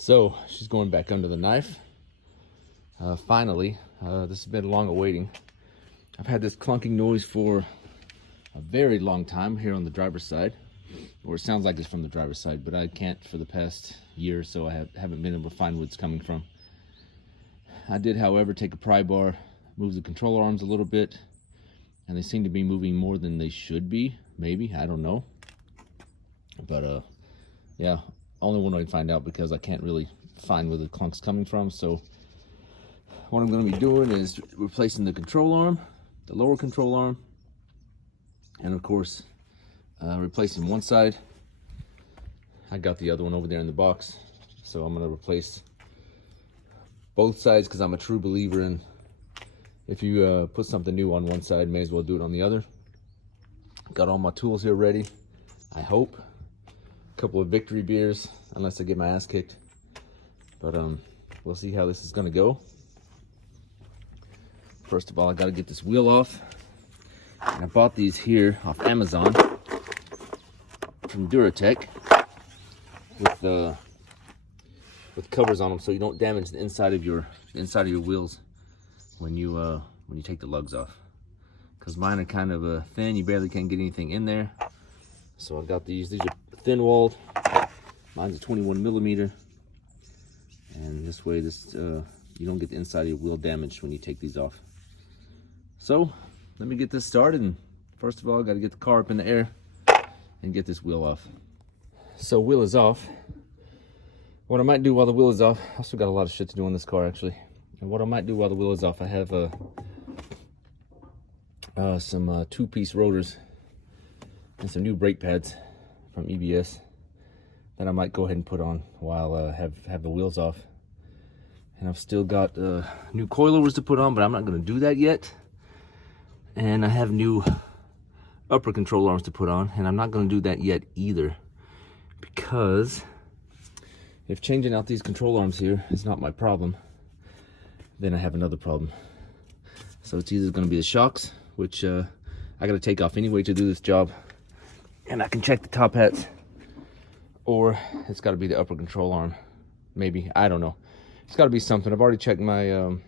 So she's going back under the knife. Finally, this has been long awaiting. I've had this clunking noise for a very long time here on the driver's side, or it sounds like it's from the driver's side, but I can't for the past year or so. I haven't been able to find where it's coming from. I did, however, take a pry bar, move the controller arms a little bit, and they seem to be moving more than they should be. Maybe, I don't know. But yeah, only one way to find out because I can't really find where the clunk's coming from. So what I'm going to be doing is replacing the control arm, the lower control arm, and of course replacing one side. I got the other one over there in the box, so I'm going to replace both sides because I'm a true believer in if you put something new on one side, may as well do it on the other. Got all my tools here ready, I hope. A couple of victory beers, unless I get my ass kicked. But we'll see how this is gonna go. First of all, I gotta get this wheel off. And I bought these here off Amazon from Duratec with covers on them, so you don't damage the inside of your wheels when you take the lugs off. Because mine are kind of thin, you barely can get anything in there. So I've got these. These are thin walled. Mine's a 21 millimeter, and this way, you don't get the inside of your wheel damaged when you take these off. So let me get this started. And first of all, I got to get the car up in the air and get this wheel off. So wheel is off. What I might do while the wheel is off, I still got a lot of shit to do on this car actually. And what I might do while the wheel is off, I have some two-piece rotors and some new brake pads from EBS that I might go ahead and put on while I have the wheels off. And I've still got new coilovers to put on, but I'm not going to do that yet. And I have new upper control arms to put on, and I'm not going to do that yet either, because if changing out these control arms here is not my problem, then I have another problem. So it's either going to be the shocks, which I got to take off anyway to do this job, and I can check the top hats, or it's got to be the upper control arm. Maybe, I don't know. It's got to be something. I've already checked my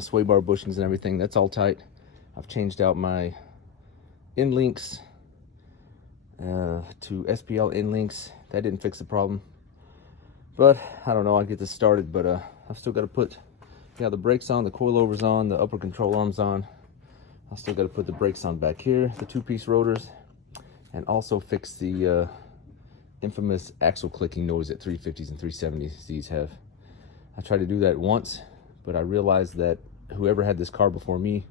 sway bar bushings and everything. That's all tight. I've changed out my end links to SPL end links. That didn't fix the problem, but I don't know. I'll get this started, but I've still got to put the brakes on, the coilovers on, the upper control arms on. I still got to put the brakes on back here, the two-piece rotors, and also fix the infamous axle clicking noise that 350s and 370s these have. I tried to do that once, but I realized that whoever had this car before me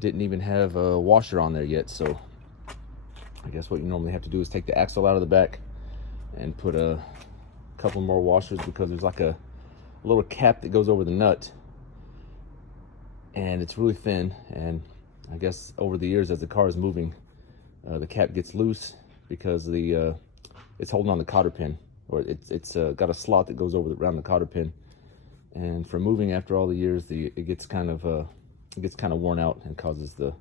didn't even have a washer on there yet. So I guess what you normally have to do is take the axle out of the back and put a couple more washers, because there's like a little cap that goes over the nut, and it's really thin. And I guess over the years, as the car is moving, the cap gets loose because it's holding on the cotter pin, or it's got a slot that goes around the cotter pin. And from moving after all the years, it gets kind of worn out and causes it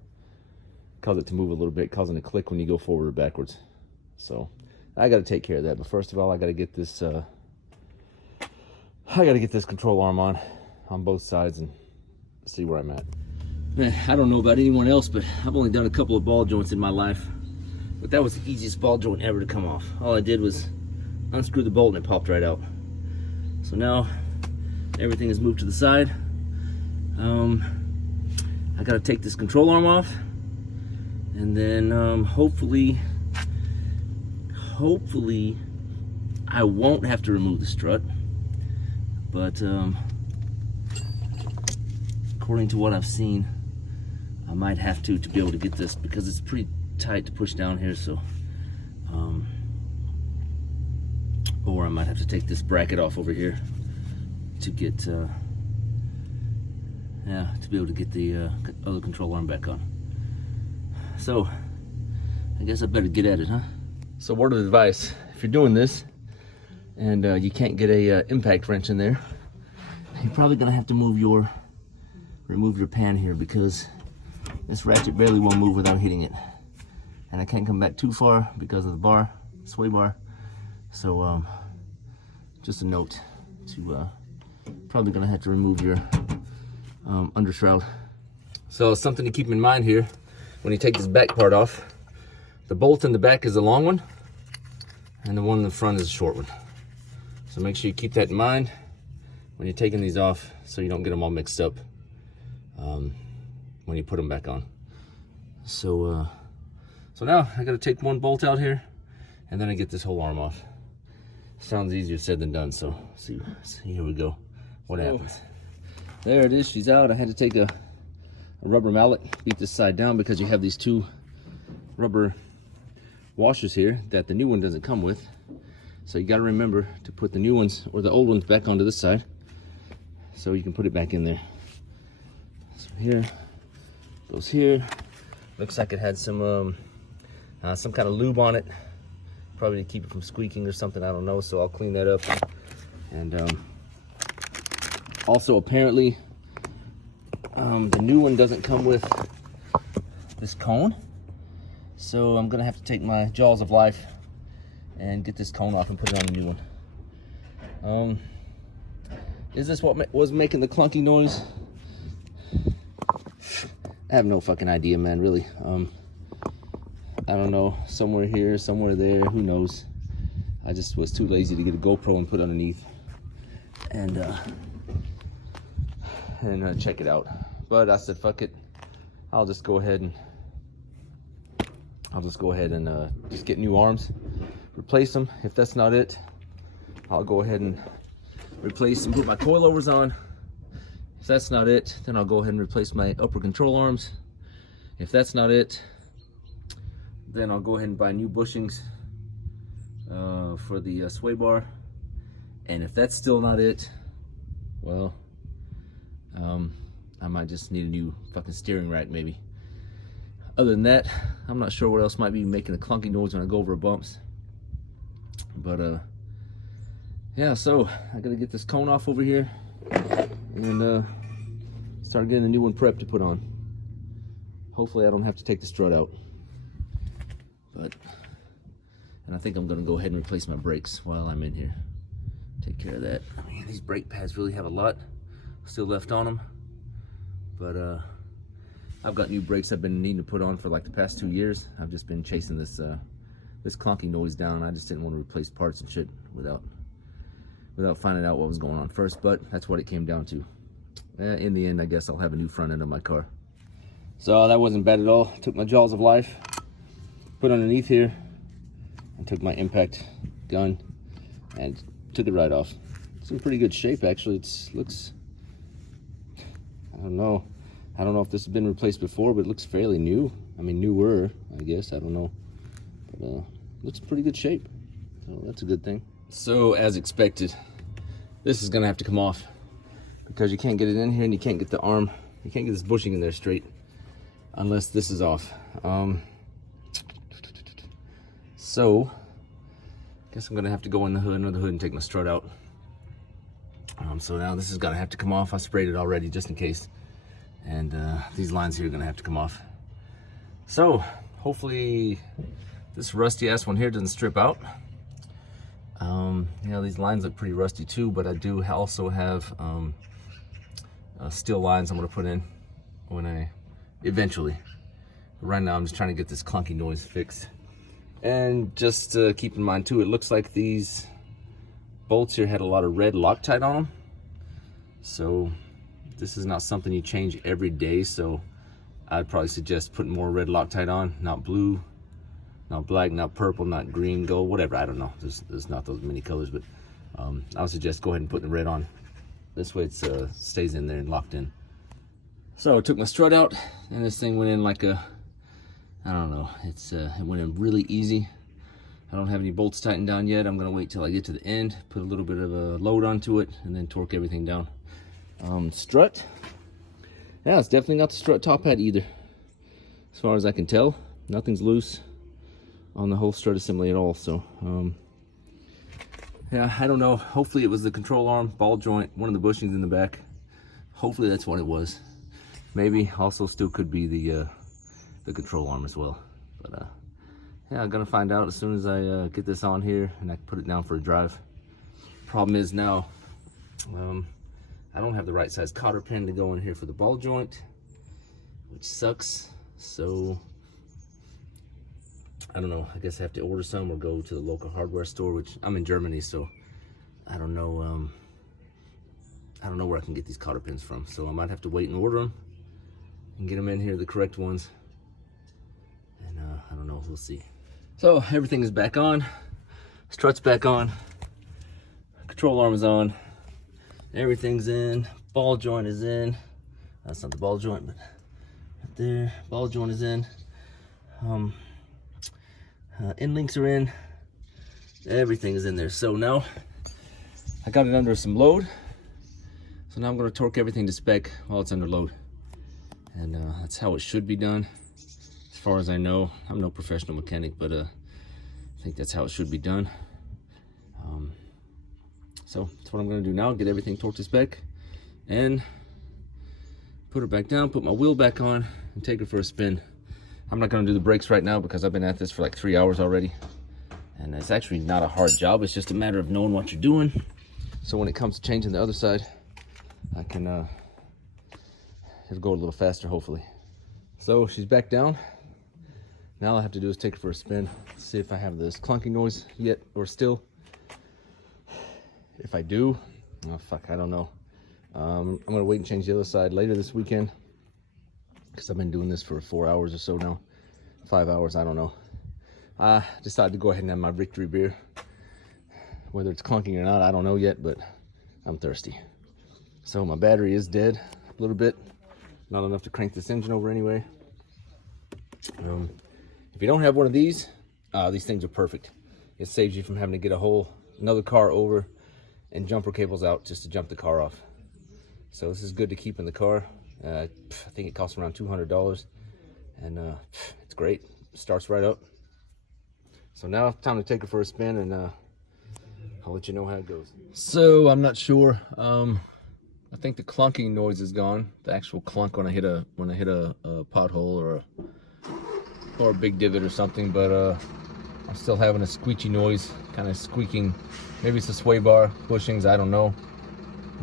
to move a little bit, causing a click when you go forward or backwards. So I got to take care of that. But first of all, I got to get this control arm on both sides and see where I'm at. Man, I don't know about anyone else, but I've only done a couple of ball joints in my life. But that was the easiest ball joint ever to come off. All I did was unscrew the bolt and it popped right out. So now everything is moved to the side. I gotta take this control arm off, and then hopefully I won't have to remove the strut. But according to what I've seen, I might have to be able to get this, because it's pretty tight to push down here. So or I might have to take this bracket off over here to get to be able to get the other control arm back on. So I guess I better get at it, huh? So word of advice: if you're doing this and you can't get a impact wrench in there, you're probably gonna have to remove your pan here, because this ratchet barely won't move without hitting it. And I can't come back too far because of the sway bar. So just a note to probably gonna have to remove your undershroud. So something to keep in mind here when you take this back part off, the bolt in the back is a long one and the one in the front is a short one. So make sure you keep that in mind when you're taking these off so you don't get them all mixed up when you put them back on. So now I gotta take one bolt out here and then I get this whole arm off. Sounds easier said than done, so see, here we go. What happens? There it is, she's out. I had to take a rubber mallet, beat this side down because you have these two rubber washers here that the new one doesn't come with. So you gotta remember to put the new ones or the old ones back onto this side so you can put it back in there. So here, goes here. Looks like it had some kind of lube on it, probably to keep it from squeaking or something, I don't know. So I'll clean that up. And also apparently the new one doesn't come with this cone, so I'm gonna have to take my Jaws of Life and get this cone off and put it on the new one. Is this what was making the clunky noise? I have no fucking idea, man, really. I don't know, somewhere here, somewhere there, who knows. I just was too lazy to get a GoPro and put underneath and check it out. But I said, fuck it, I'll just go ahead and just get new arms, replace them. If that's not it, I'll go ahead and replace and put my coilovers on. If that's not it, then I'll go ahead and replace my upper control arms. If that's not it, then I'll go ahead and buy new bushings for the sway bar. And if that's still not it, well, I might just need a new fucking steering rack maybe. Other than that, I'm not sure what else might be making a clunky noise when I go over bumps. But yeah, so I gotta get this cone off over here and start getting a new one prepped to put on. Hopefully I don't have to take the strut out. And I think I'm gonna go ahead and replace my brakes while I'm in here. Take care of that. I mean, these brake pads really have a lot still left on them. But I've got new brakes I've been needing to put on for like the past 2 years. I've just been chasing this this clunky noise down. I just didn't want to replace parts and shit without finding out what was going on first, but that's what it came down to. In the end, I guess I'll have a new front end on my car. So that wasn't bad at all. Took my Jaws of Life, put underneath here, and took my impact gun and took it right off. It's in pretty good shape, actually. It looks, I don't know if this has been replaced before, but it looks fairly new. I mean, newer, I guess, I don't know. But looks in pretty good shape, so that's a good thing. So as expected, this is gonna have to come off because you can't get it in here and you can't get the arm, you can't get this bushing in there straight unless this is off. So I guess I'm gonna have to go in the hood, under the hood, and take my strut out. So now this is gonna have to come off. I sprayed it already just in case, and these lines here are gonna have to come off. So hopefully this rusty ass one here doesn't strip out. You know, these lines look pretty rusty too, but I do also have steel lines I'm gonna put in when eventually. But right now I'm just trying to get this clunky noise fixed. And just keep in mind too, it looks like these bolts here had a lot of red Loctite on them. So this is not something you change every day, so I'd probably suggest putting more red Loctite on, not blue, not black, not purple, not green, gold, whatever. I don't know. There's not those many colors, but I would suggest go ahead and put the red on. This way it stays in there and locked in. So I took my strut out, and this thing went in like a, I don't know. It went in really easy. I don't have any bolts tightened down yet. I'm gonna wait till I get to the end, put a little bit of a load onto it, and then torque everything down. Strut. Yeah, it's definitely not the strut top hat either. As far as I can tell, nothing's loose on the whole strut assembly at all. So yeah, I don't know. Hopefully it was the control arm, ball joint, one of the bushings in the back. Hopefully that's what it was. Maybe also still could be the control arm as well. But yeah, I'm gonna find out as soon as I get this on here and I can put it down for a drive. Problem is now, I don't have the right size cotter pin to go in here for the ball joint, which sucks. So I don't know, I guess I have to order some or go to the local hardware store, which I'm in Germany, so I don't know where I can get these cotter pins from. So I might have to wait and order them and get them in here, the correct ones. And I don't know, we'll see. So everything is back on, strut's back on, control arm is on, everything's in, ball joint is in. That's not the ball joint, but right there, ball joint is in. End links are in, everything is in there. So now I got it under some load, so now I'm going to torque everything to spec while it's under load, and that's how it should be done as far as I know. I'm no professional mechanic, but I think that's how it should be done. So that's what I'm going to do now, get everything torqued to spec and put it back down, put my wheel back on and take it for a spin. I'm not going to do the brakes right now because I've been at this for like 3 hours already, and it's actually not a hard job. It's just a matter of knowing what you're doing, so when it comes to changing the other side, I can it'll go a little faster, hopefully. So she's back down. Now all I have to do is take her for a spin, see if I have this clunking noise yet or still. If I do, oh fuck, I don't know. I'm gonna wait and change the other side later this weekend, because I've been doing this for 4 hours or so now, 5 hours, I don't know. I decided to go ahead and have my victory beer. Whether it's clunking or not, I don't know yet, but I'm thirsty. So my battery is dead a little bit, not enough to crank this engine over anyway. If you don't have one of these things are perfect. It saves you from having to get another car over and jumper cables out just to jump the car off. So this is good to keep in the car. I think it costs around $200, and it's great. Starts right up. So now time to take it for a spin, and I'll let you know how it goes. So I'm not sure. I think the clunking noise is gone. The actual clunk when I hit a pothole or a big divot or something, but I'm still having a squeaky noise, kind of squeaking. Maybe it's the sway bar bushings, I don't know,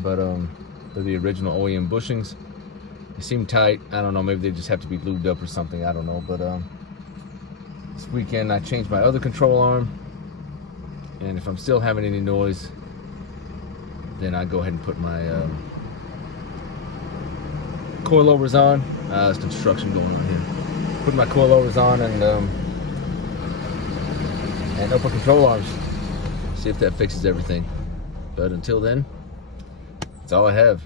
but they're the original OEM bushings. They seem tight. I don't know, maybe they just have to be lubed up or something, I don't know. But this weekend I changed my other control arm, and if I'm still having any noise, then I go ahead and put my coilovers on. There's construction going on here. Put my coilovers on and open control arms. See if that fixes everything. But until then, that's all I have.